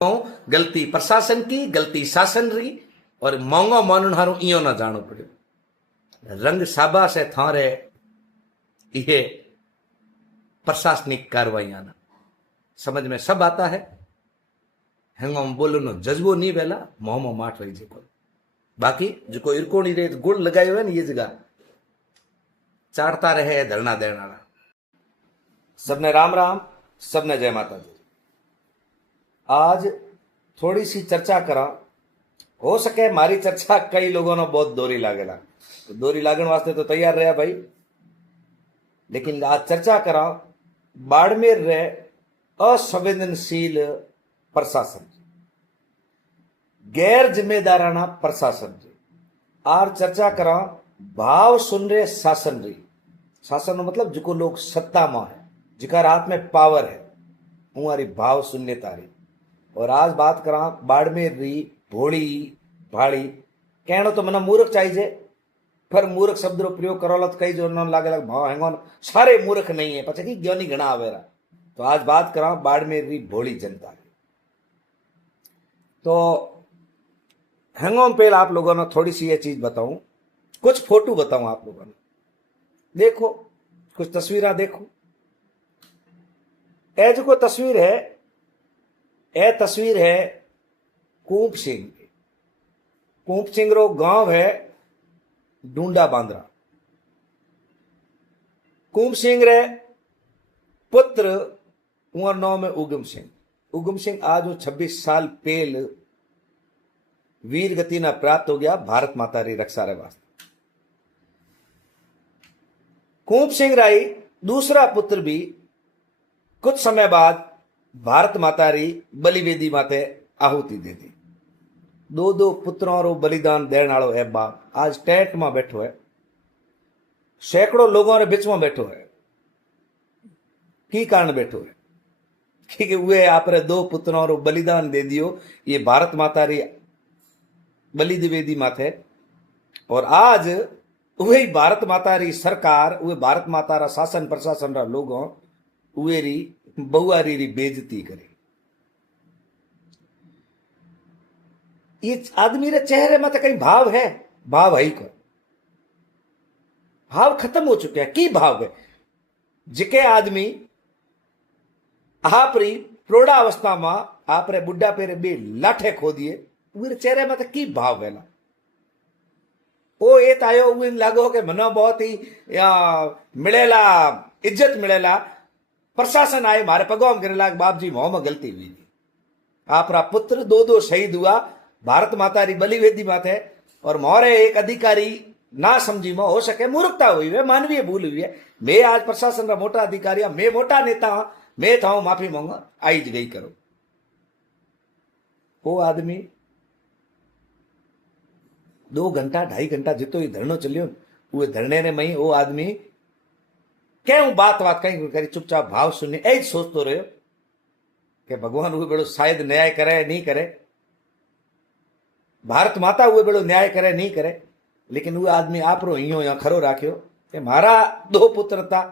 गलती प्रशासन की, गलती शासन री, और महंगो मानण हारू इो न जानो पड़ो। रंग साबा से थारे ये प्रशासनिक कार्रवाइयां ना समझ में सब आता है। हेंगो बोलो नो जज्बो नहीं वेला मोह माठ रही जेको बाकी जो इरकोणी रे गुड़ लगायो है ये जगह चाटता रहे धरना देना। सबने राम राम, सबने जय माता दी। आज थोड़ी सी चर्चा करा, हो सके मारी चर्चा कई लोगों ने बहुत दोरी लागेला, तो दोरी लागण वास्ते तो तैयार रहा भाई, लेकिन आज चर्चा करा बाड़मेर रे असंवेदनशील प्रशासन, गैर जिम्मेदाराना प्रशासन जी। आर चर्चा करा भाव सुन रे शासन री। शासन मतलब जो लोग सत्ता में है, जिका हाथ में पावर है, हमारी भाव शून्यता री। और आज बात करा बाड़मेर री भोली भाड़ी। कहना तो मना मूर्ख चाहिए, पर मूर्ख शब्द रो प्रयोग करो तो कई जो न लागे भाव हेंगो सारे मूर्ख नहीं है, पछे की ज्ञानी घना आवेरा। तो आज बात करा बाड़मेर री भोली जनता की। तो हेंगो पहले आप लोगों ने थोड़ी सी ये चीज बताऊं, कुछ फोटो बताऊं आप लोगों ने। देखो कुछ तस्वीरें देखो। ए जो तस्वीर है, ए तस्वीर है कूप सिंह। कूप सिंह रो गांव है डूंडा बांद्रा। कूप सिंह रे पुत्र उमर नाम है उगम सिंह। उगम सिंह आज 26 साल पहले वीर गति ना प्राप्त हो गया भारत माता री रक्षा रे वास्ते। कूप सिंह राई दूसरा पुत्र भी कुछ समय बाद भारत माता री बलिवेदी माते आहुति दे दी। दो दो पुत्रों रो बलिदान देने वालों है बाप आज टेंट में बैठो है, सैकड़ों लोगों रे बीच में बैठो है। की कारण बैठो है कि वे आपरे दो पुत्रों रो बलिदान दे दियो ये भारत माता री बलिवेदी माथे। और आज वही भारत माता री सरकार, वे भारत माता रा शासन प्रशासन रा लोगों वे री बहुआरी री बेइज्जती करे। ये आदमी रे चेहरे में तो कहीं भाव है? भाव है ही को भाव खत्म हो चुके हैं। की भाव है जिके आदमी आप री प्रौढ़ावस्था में आप रे बुढ़ा पेरे बे लाठे खो दिए, वे चेहरे में तो की भाव है। ओ ये तायो वे लागो के मनो बहुत ही मिलेला इज्जत मिलेला। प्रशासन आए मारे पगोम करेला बाप जी मोह में गलती हुई, आपरा पुत्र दो दो शहीद हुआ भारत माता री बलिवेदी माथे। और मोरे एक अधिकारी ना समझी में हो सके मूर्खता हुई है, मानवीय भूल हुई है। मैं आज प्रशासन का मोटा अधिकारी, मैं मोटा नेता हाँ, मैं था माफी मांगा आई गई करो। वो आदमी 2 घंटा 2.5 घंटा जितो ही धरनो चलियो, वो धरने ने मई वो आदमी क्यों बात कहीं करी चुपचाप भाव सुनने ऐ सोचतो रहो कि भगवान वो बड़ो शायद न्याय करे नहीं करे, भारत माता वो बड़ो न्याय करे नहीं करे। लेकिन वो आदमी आप रो इयो या खरो राख्यो कि मारा 2 पुत्र था,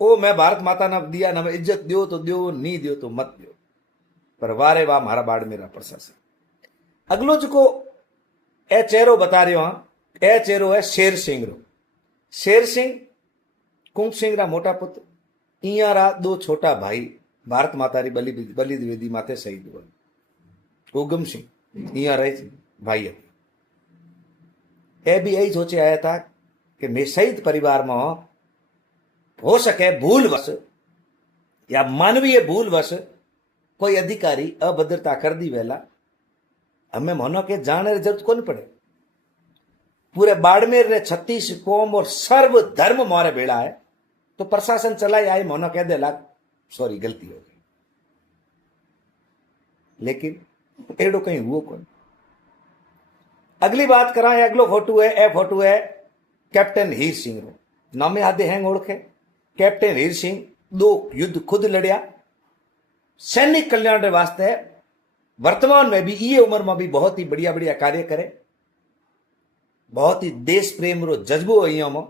ओ मैं भारत माता ने दिया ना इज्जत दियो तो दियो, नहीं दियो तो मत दियो। पर वारे वाह मारा बाड़मेरा प्रशासन। अगलो जो ए चेहरो बता रहे हो, ए चेहरो है शेर सिंह रो। शेर सिंह कुंभ सिंह रा मोटा पुत्र, इया रा 2 छोटा भाई भारत माता री बलिवेदी माथे शहीद हुआ। उगम सिंह इया रहे भाई ए भी यही सोचे आया था कि मैं शहीद परिवार में हो सके भूलवश या मानवीय भूलवश कोई अधिकारी अभद्रता कर दी वेला, हमें मनो के जाने की जरूरत कौन पड़े। पूरे बाड़मेर रे 36 कौम और सर्व धर्म मोरे बेड़ा है, तो प्रशासन चलाई आए मनो कह दे लाग सॉरी गलती हो गई। लेकिन एडो कहीं हुआ कौन। अगली बात करा, अगलो फोटो है, ए फोटो है कैप्टन हीर सिंह रो। नामे आदे हैं ओळखे। कैप्टन हीर सिंह 2 युद्ध खुद लड़िया, सैनिक कल्याण के वास्ते वर्तमान में भी ये उम्र में भी बहुत ही बढ़िया बढ़िया कार्य करे। बहुत ही देश प्रेम रो जज्बो अहिया में।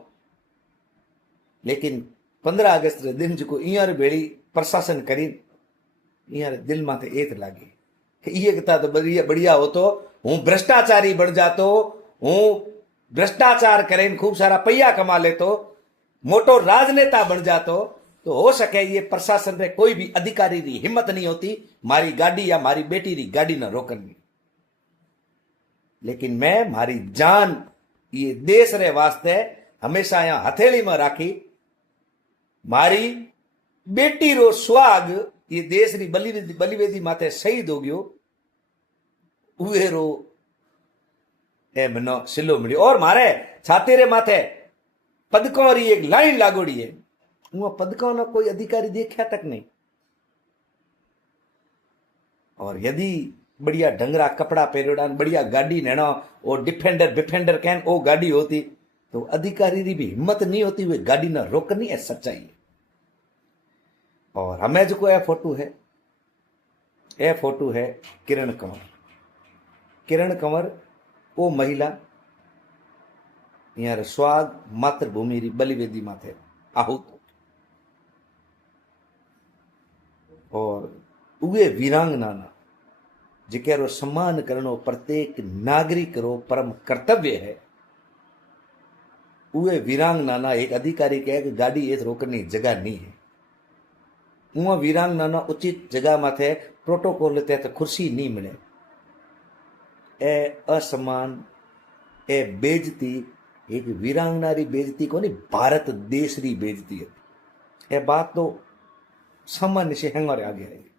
लेकिन 15 अगस्त रे दिन जो इं भेड़ी प्रशासन करी इं दिल माथे एत लागी ये कहता तो बढ़िया बढ़िया हो तो हूँ भ्रष्टाचारी बन जातो, हूँ भ्रष्टाचार करें खूब सारा पैया कमा लेतो, मोटो राजनेता बन जातो, तो हो सके ये प्रशासन में कोई भी अधिकारी की हिम्मत नहीं होती मारी गाड़ी या मारी बेटी री गाड़ी न रोकनी। लेकिन मैं मारी जान ये देश रे वास्ते हमेशा यहाँ हथेली में राखी, मारी बेटी रो स्वाग ये देश री बलिवेदी माथे शहीद हो गयो, उहे रो ए मनो सिलो मिलियो। और मारे छाती रे माथे पदकों री एक लाइन लागोड़ी है, वो पदकों ना कोई अधिकारी देखा तक नहीं। और यदि बढ़िया ढंगरा कपड़ा पहरोड़ा बढ़िया गाड़ी नेना और डिफेंडर कैन ओ गाड़ी होती तो अधिकारी री भी हिम्मत नहीं होती वे गाड़ी ना रोकनी है, सच्चाई है। और हमें जो को ए फोटो है किरण कंवर। किरण कंवर वो महिला यार स्वाग मातृभूमि री बलिवेदी माथे आहूत और उगे वीरांगना जिकेरो सम्मान करनो प्रत्येक नागरिक रो परम कर्तव्य है। उहे वीरांगना एक अधिकारी कहे कि गाड़ी ए रोकनी जगह नहीं है, उहा वीरांगना उचित जगह माथे प्रोटोकॉल तहत कुर्सी नहीं मिले। ए असम्मान ए बेजती एक वीरांगना री बेजती को नहीं भारत देश री बेजती है। ए बात तो सामान्य से हैंगर आगे आएगी।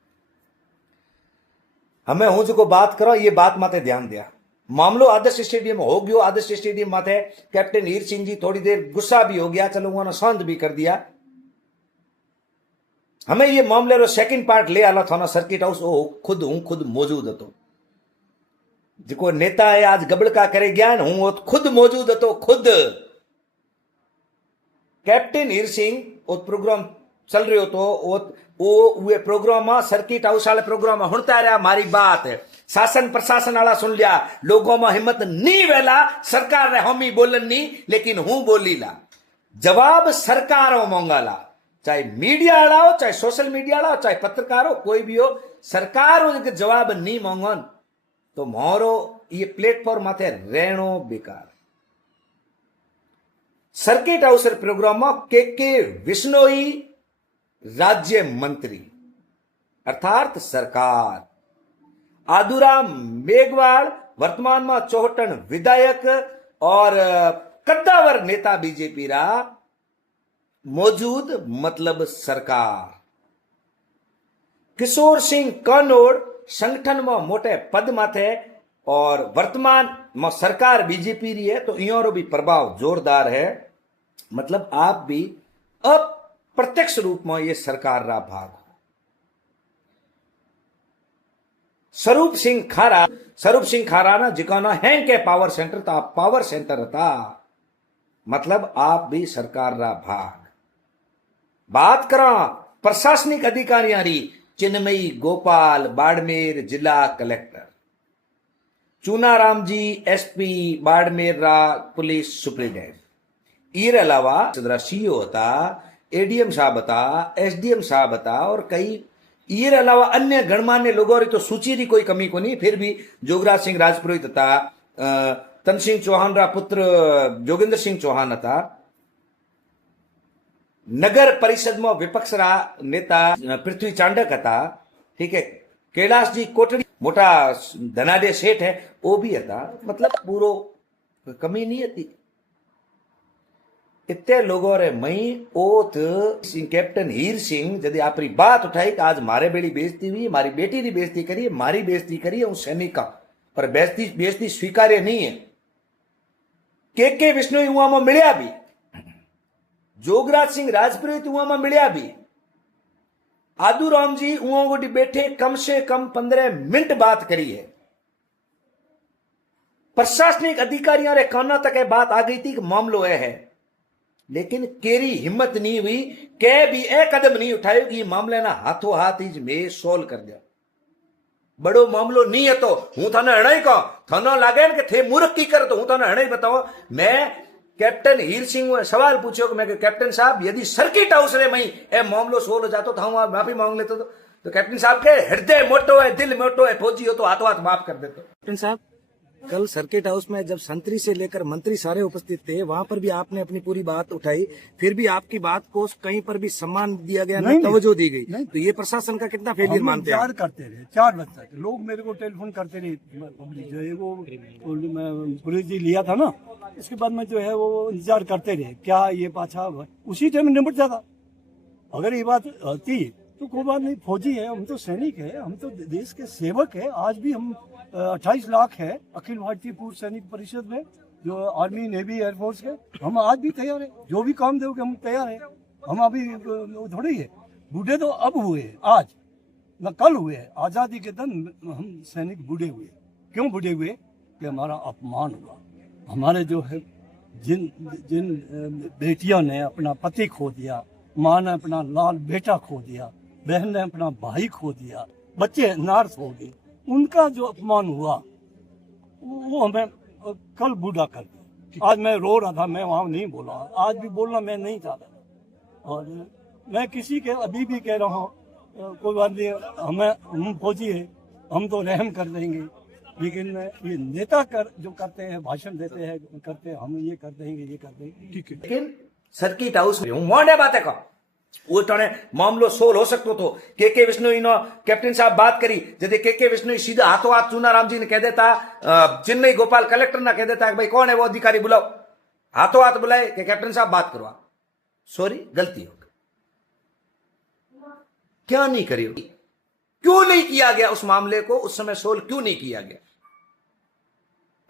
हमें हूं जो बात करो ये बात माते ध्यान दिया। मामलो आदर्श स्टेडियम हो गयो, आदर्श स्टेडियम माथे कैप्टन हीर सिंह जी थोड़ी देर गुस्सा भी हो गया, चलो उन्होंने शांत भी कर दिया। हमें ये मामले रो सेकंड पार्ट ले आला था ना सर्किट हाउस, ओ खुद मौजूद हतो। जिको नेता है आज गबड़का करे ज्ञान हूं खुद मौजूद हतो। खुद कैप्टन हीर सिंह वो प्रोग्राम चल रहे हो तो वो प्रोग्राम सर्किट हाउस वाले प्रोग्राम हुणता रहा मारी बात है, शासन प्रशासन वाला सुन लिया, लोगों में हिम्मत नहीं वेला सरकार ने हामी बोलन नहीं, लेकिन हूं बोली ला जवाब सरकार मांगाला, चाहे मीडिया वाला हो, चाहे सोशल मीडिया वाला हो, चाहे पत्रकार हो, कोई भी हो, सरकार हो जवाब नहीं मांगन तो मोरो ये प्लेटफॉर्म माथे रहनो बेकार। सर्किट हाउस प्रोग्राम में के विश्नोई राज्य मंत्री अर्थात सरकार, आदुराम मेघवाल वर्तमान में चौहटन विधायक और कद्दावर नेता बीजेपी रा मौजूद मतलब सरकार। किशोर सिंह कानोड़ संगठन में मोटे पद माथे और वर्तमान में सरकार बीजेपी री है, तो इनरो भी प्रभाव जोरदार है। मतलब आप भी अप्रत्यक्ष रूप में ये सरकार रा भाग हो। स्वरूप सिंह खारा ना जिका ना हैंग के पावर सेंटर था, पावर सेंटर था, मतलब आप भी सरकार रा भाग। बात करा प्रशासनिक अधिकारियों री, चिन्मयी गोपाल बाड़मेर जिला कलेक्टर, चूनाराम जी एसपी बाड़मेर रा पुलिस सुप्रिंटेंडेंट, ईर अलावा सीओ था, एडीएम साहब था, एसडीएम साहब था और कई ईर अलावा अन्य गणमान्य लोगों री तो सूची री कोई कमी को नहीं। फिर भी जोगराज सिंह राजपुरोहित था, तन सिंह चौहान रा पुत्र जोगिंदर सिंह चौहान था, नगर परिषद में विपक्ष रा नेता पृथ्वी चांडक था, ठीक है, कैलाश जी कोटड़ी मोटा धनाढ्य सेठ है वो भी था, मतलब पूरो कमी नहीं थी। इतने लोगों रे मई ओत कैप्टन हीर सिंह यदि आपरी बात उठाई कि आज मारे बेड़ी बेइज्जती हुई, मारी बेटी की बेइज्जती करी, मारी बेइज्जती करी उन सैनिक का, पर बेइज्जती स्वीकार्य नहीं है। के विष्णु युवा में मिलिया भी, जोगराज सिंह राजपुरोहित उहा में मिलिया भी, आदूराम जी उहा गोटी बैठे कम से कम 15 मिनट बात करी है। प्रशासनिक अधिकारियों रे काना तक बात आ गई थी कि मामलो है, लेकिन केरी हिम्मत नहीं हुई, के भी एक कदम नहीं उठायो कि मामले ना हाथों हाथ ही में सोल्व कर दिया। बड़ो मामलो नहीं है तो हूं थाने हणाई का थाना लागे कि थे मूर्ख की कर, तो हूं थाने हणाई बताओ। मैं कैप्टन हीर सिंह सवाल पूछो कि मैं कैप्टन साहब यदि सर्किट हाउस रे मई ए मामलो सोल्व हो जातो तो हम माफी मांग लेते, तो तो कैप्टन साहब के हृदय मोटो है, दिल मोटो है, फौजी हो तो हाथों हाथ माफ कर देते। कैप्टन साहब, कल सर्किट हाउस में जब संतरी से लेकर मंत्री सारे उपस्थित थे, वहाँ पर भी आपने अपनी पूरी बात उठाई, फिर भी आपकी बात को कहीं पर भी सम्मान दिया गया, नहीं तवज्जो दी गई। तो ये प्रशासन का कितना फेलियर मानते हैं? करते रहे 4 बजे तक लोग मेरे को टेलीफोन करते रहे, जो है वो पुलिस जी लिया था ना, इसके बाद में जो है वो इंतजार करते रहे क्या ये पाछा उसी टाइम निपट जाता। अगर ये बात आती तो कोई बात नहीं, फौजी है, हम तो सैनिक है, हम तो देश के सेवक है। आज भी हम 28 लाख है अखिल भारतीय पूर्व सैनिक परिषद में, जो आर्मी नेवी एयरफोर्स के, हम आज भी तैयार है, जो भी काम दोगे हम तैयार है। हम अभी थोड़ी है बूढ़े, तो अब हुए आज न कल हुए। आजादी के दिन हम सैनिक बूढ़े हुए। क्यों बूढ़े हुए? कि हमारा अपमान हुआ। हमारे जो है जिन जिन बेटियों ने अपना पति खो दिया, माँ ने अपना लाल बेटा खो दिया, बहन ने अपना भाई खो दिया, बच्चे नार्थ हो गए, उनका जो अपमान हुआ वो हमें कल बूढ़ा कर दिया। आज मैं रो रहा था, मैं वहाँ नहीं बोला, आज भी बोलना मैं नहीं चाहता। और मैं किसी के अभी भी कह रहा हूँ, कोई बात नहीं, हम फौजी है, हम तो रहम कर देंगे, लेकिन ये नेता जो करते हैं, भाषण देते हैं, करते हैं, हम ये कर देंगे, ये कर देंगे, ठीक है। लेकिन सर्किट हाउस में मोड़े बातें का वो टाणे मामलो सोल्व हो सकतो तो के विष्णोई नो कैप्टन साहब बात करी, जदे के विष्णोई सीधा हाथों हाथ चूनाराम जी ने कह देता, चिन्मय गोपाल कलेक्टर ना कह देता कि भाई कौन है वो अधिकारी, बुलाओ, हाथों हाथ बुलाए कि कैप्टन साहब बात करवा, सॉरी गलती हो गई। क्या नहीं करी होगी, क्यों नहीं किया गया उस मामले को उस समय सोल्व क्यों नहीं किया गया?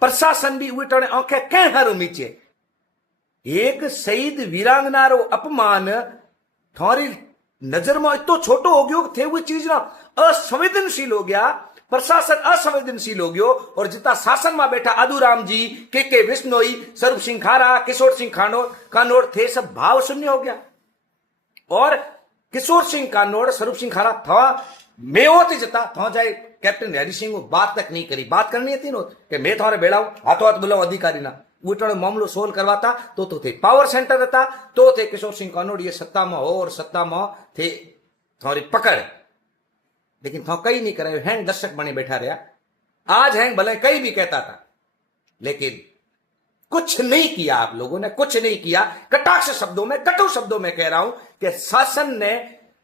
प्रशासन भी उहे टाणे आंखें कह हरू नीचे। एक शहीद वीरांगना रो अपमान थारी नजर में इतो छोटो हो गयो थे, वो चीज ना असंवेदनशील हो गया, प्रशासन असंवेदनशील हो गयो। और जितना शासन में बैठा आदूराम जी, के विश्नोई, स्वरूप सिंह खारा, किशोर सिंह कानोड़ थे, सब भाव शून्य हो गया। और किशोर सिंह कानोड़, स्वरूप सिंह खारा था मैं होते जता था जाए कैप्टन हरि सिंह बात तक नहीं करी, बात करनी थी नो कि मैं थारे बेड़ाऊ हाथों हाथ बुलाऊ अधिकारी ना, वो मामलो सोल्व करवाता तो थे पावर सेंटर था, तो थे किशोर सिंह कानोड़ ये सत्ता में हो और सत्ता में थे थोड़ी पकड़। लेकिन था कई नहीं करे, हैंग दर्शक बने बैठा रहा। आज हैंग भले कई भी कहता था, लेकिन कुछ नहीं किया आप लोगों ने, कुछ नहीं किया। कटाक्ष शब्दों में, कटु शब्दों में कह रहा हूं कि शासन ने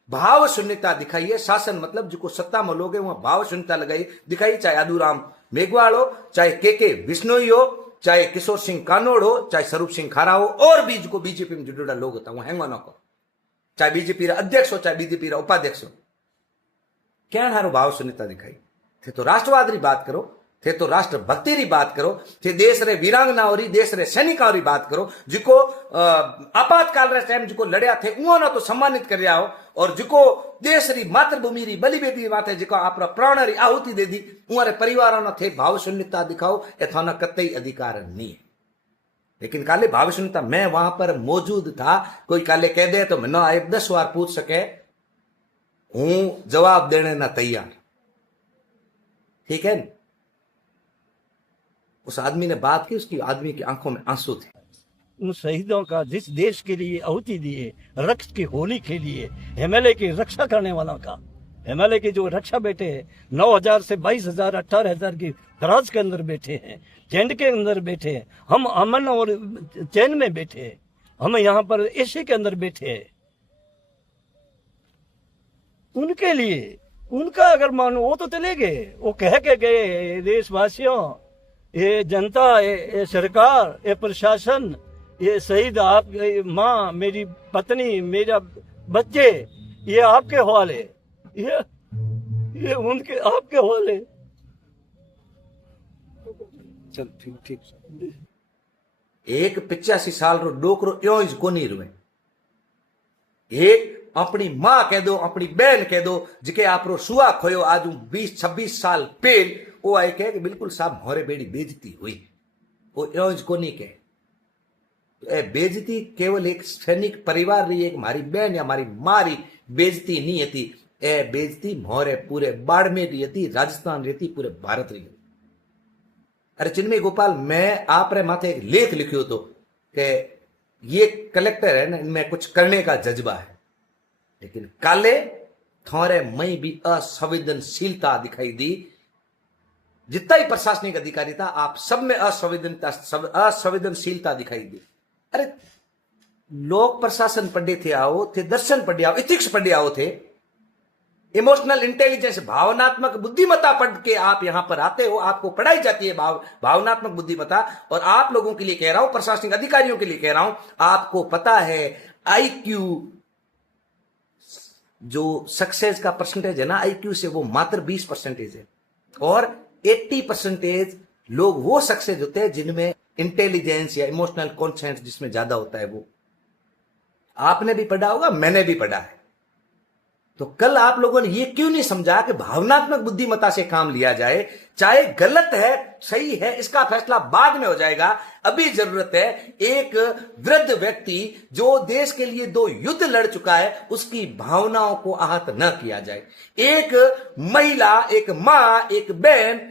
भाव शून्यता दिखाई है। शासन मतलब जिसको सत्ता में लोग वहां भाव शून्यता लगाई दिखाई, चाहे आदूराम मेघवाल हो, चाहे के विश्नोई हो, चाहे किशोर सिंह कानोड़ हो, चाहे स्वरूप सिंह खारा हो, और भी जो बीजेपी में जुड़ा लोग होता वहां हैंगो को, चाहे बीजेपी रा अध्यक्ष हो, चाहे बीजेपी रा उपाध्यक्ष हो, क्या हारो भाव शून्यता दिखाई थे? तो राष्ट्रवाद री बात करो, थे तो राष्ट्र भक्ति री बात करो, थे देश रे वीरांगनाओं री, देश रे सैनिकों री बात करो, जिको आपातकाल रे टाइम जिको लड़िया थे उन्होंने तो सम्मानित कर रहा हो, और जिको देश री मातृभूमि री बलिवेदी माथे जिको आपरा प्राण री आहुति दे दी, उन्हारे परिवारों ने थे भाव शून्यता दिखाओ, ये थाना कतई अधिकार नहीं है। लेकिन काले भाव शून्यता, मैं वहां पर मौजूद था, कोई काले कह दे तो मैं ना 10 बार पूछ सके, हूं जवाब देने ना तैयार, ठीक है। उस आदमी ने बात की, उसकी आदमी की आंखों में आंसू थे। उन शहीदों का जिस देश के लिए आहुति दिए, रक्त की होली के लिए, हिमालय की रक्षा करने वालों का, हिमालय के जो रक्षा बैठे हैं, 9,000 से 22,000 18,000 की दराज के अंदर बैठे हैं, टेंट के अंदर बैठे हैं, हम अमन और चैन में बैठे हैं, हम यहाँ पर एसी के अंदर बैठे हैं। उनके लिए, उनका अगर मानो वो तो चले गए, वो कह के गए देशवासियों, ये जनता, ये सरकार, ये प्रशासन, ये शहीद, आप, माँ, मेरी पत्नी, मेरा बच्चे, ये आपके हवाले, ये उनके आपके हवाले। चल ठीक। एक 85 साल रो डोकरो यो ज कोनी रुए, एक अपनी मां कह दो, अपनी बहन कह दो, जिके आपरो सुआ खोयो आज 20-26 साल पेल, वो आए कहे कि बिल्कुल साहब मोरे बेड़ी बेजती हुई, वो योज को नहीं कहे। तो बेजती केवल एक सैनिक परिवार रही, एक मारी बहन या मारी मारी बेजती नहीं थी, ए बेजती मोरे पूरे बाड़मेर रही थी, राजस्थान रहती, पूरे भारत रही। अरे चिन्मय गोपाल, मैं आप रे माथे एक लेख लिखियो तो कि ये कलेक्टर है ना, इनमें कुछ करने का जज्बा है, लेकिन काले थोड़े मई भी असंवेदनशीलता दिखाई दी। जितना ही प्रशासनिक अधिकारी था, आप सब में असंवेदनशीलता दिखाई दी। अरे लोक प्रशासन पढ़े थे आओ थे, दर्शन पढ़े आओ, इथिक्स पढ़े आओ थे, इमोशनल इंटेलिजेंस भावनात्मक बुद्धिमत्ता पढ़ के आप यहां पर आते हो, आपको पढ़ाई जाती है भावनात्मक बुद्धिमत्ता। और आप लोगों के लिए कह रहा हूं, प्रशासनिक अधिकारियों के लिए कह रहा हूं, आपको पता है आईक्यू जो सक्सेस का परसेंटेज है ना आईक्यू से, वो मात्र 20% है। और 80% लोग वो सक्सेस होते हैं जिनमें इंटेलिजेंस या इमोशनल कॉन्शियस जिसमें ज्यादा होता है। वो आपने भी पढ़ा होगा, मैंने भी पढ़ा है। तो कल आप लोगों ने ये क्यों नहीं समझा कि भावनात्मक बुद्धिमत्ता से काम लिया जाए? चाहे गलत है सही है, इसका फैसला बाद में हो जाएगा। अभी जरूरत है एक वृद्ध व्यक्ति जो देश के लिए 2 युद्ध लड़ चुका है, उसकी भावनाओं को आहत न किया जाए। एक महिला, एक मां, एक बहन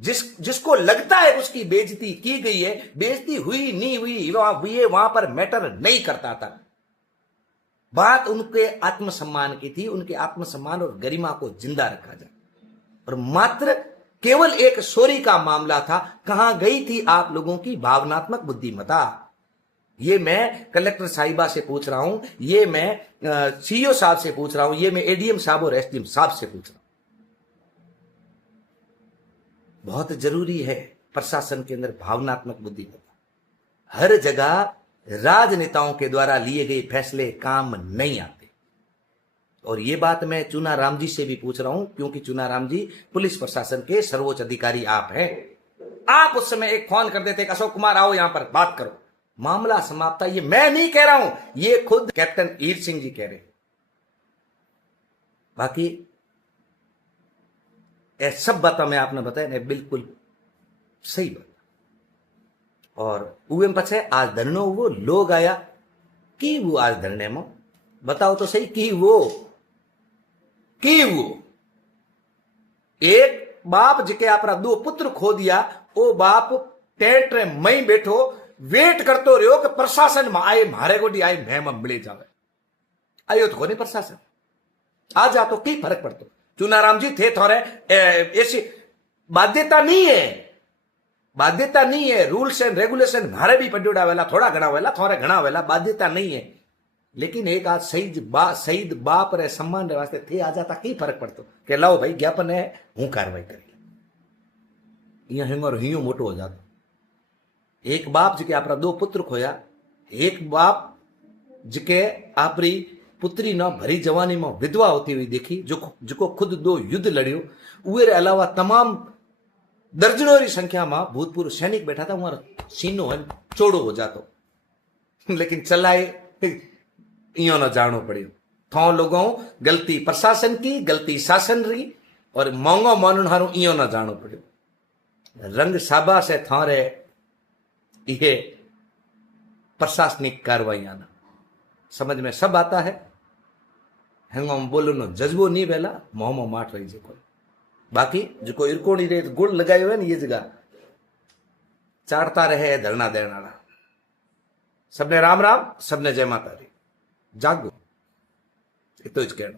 जिसको लगता है उसकी बेइज्जती की गई है, बेइज्जती हुई नहीं हुई वहां पर मैटर नहीं करता था। बात उनके आत्मसम्मान की थी, उनके आत्मसम्मान और गरिमा को जिंदा रखा जाए। और मात्र केवल एक चोरी का मामला था, कहां गई थी आप लोगों की भावनात्मक बुद्धिमत्ता? ये मैं कलेक्टर साहिबा से पूछ रहा हूं, ये मैं सीईओ साहब से पूछ रहा हूं, ये मैं एडीएम साहब और एसडीएम साहब से पूछ रहा हूं। बहुत जरूरी है प्रशासन के अंदर भावनात्मक बुद्धिमत्ता। हर जगह राजनेताओं के द्वारा लिए गए फैसले काम नहीं आते। और ये बात मैं चुनाराम जी से भी पूछ रहा हूं, क्योंकि चुनाराम जी पुलिस प्रशासन के सर्वोच्च अधिकारी आप हैं। आप उस समय एक फोन कर देते कि अशोक कुमार आओ यहां पर बात करो, मामला समाप्त था। ये मैं नहीं कह रहा हूं, ये खुद कैप्टन ईर सिंह जी कह रहे हैं। बाकी ये सब बातें मैं आपने बताया बिल्कुल सही बात। और उम पछे आज धरनो वो लोग आया कि वो आज धरने में बताओ तो सही कि वो एक बाप जिके अपना 2 पुत्र खो दिया, वो बाप टेंट रे मई बैठो वेट करतो रहो कि प्रशासन में आए मारे गोडी आए मैं मिले जावे। आयो तो कोनी प्रशासन आ जा तो की फर्क पड़तो? चुनाराम जी थे थोड़े ऐसी बाध्यता नहीं है। रूल्स एंड रेगुलेशन मारे भी पड्योड़ा वेला, थोड़ा घना वेला, थोड़े घना वेला, बाध्यता नहीं है। लेकिन एक आज शहीद बाप रे सम्मान रे वास्ते थे आ जाता की फर्क पड़तो कि लाओ भाई ज्ञापन है, हूं कार्रवाई करी। हिंगोर हियो मोटो हो जातो। एक बाप जिके अपना 2 पुत्र खोया, एक बाप जिके आपरी पुत्री ना भरी जवानी में विधवा होती हुई देखी, जो खुद 2 युद्ध लड़ियो। उरे अलावा तमाम दर्जनों की संख्या में भूतपूर्व सैनिक बैठा था, वहां सीनो है चौड़ो हो जातो। लेकिन चलाए इो न जानो पड़ियो। थो लोगों गलती प्रशासन की, गलती शासन री, और मोंगो मानन हारू इो न जानो पड़ियो। रंग साबा से थारे ये प्रशासनिक कार्रवाइयां ना समझ में सब आता है। हेंगो बोलो नो जज्बो नहीं वेला मोहमो माठ रही जे कोई। बाकी जो इरकोणी रेत गुड़ लगाए हुए ना ये जगह चाटता रहे धरना देने वाला। सबने राम राम, सबने जय माता दी। जागो, इतो ज कहना।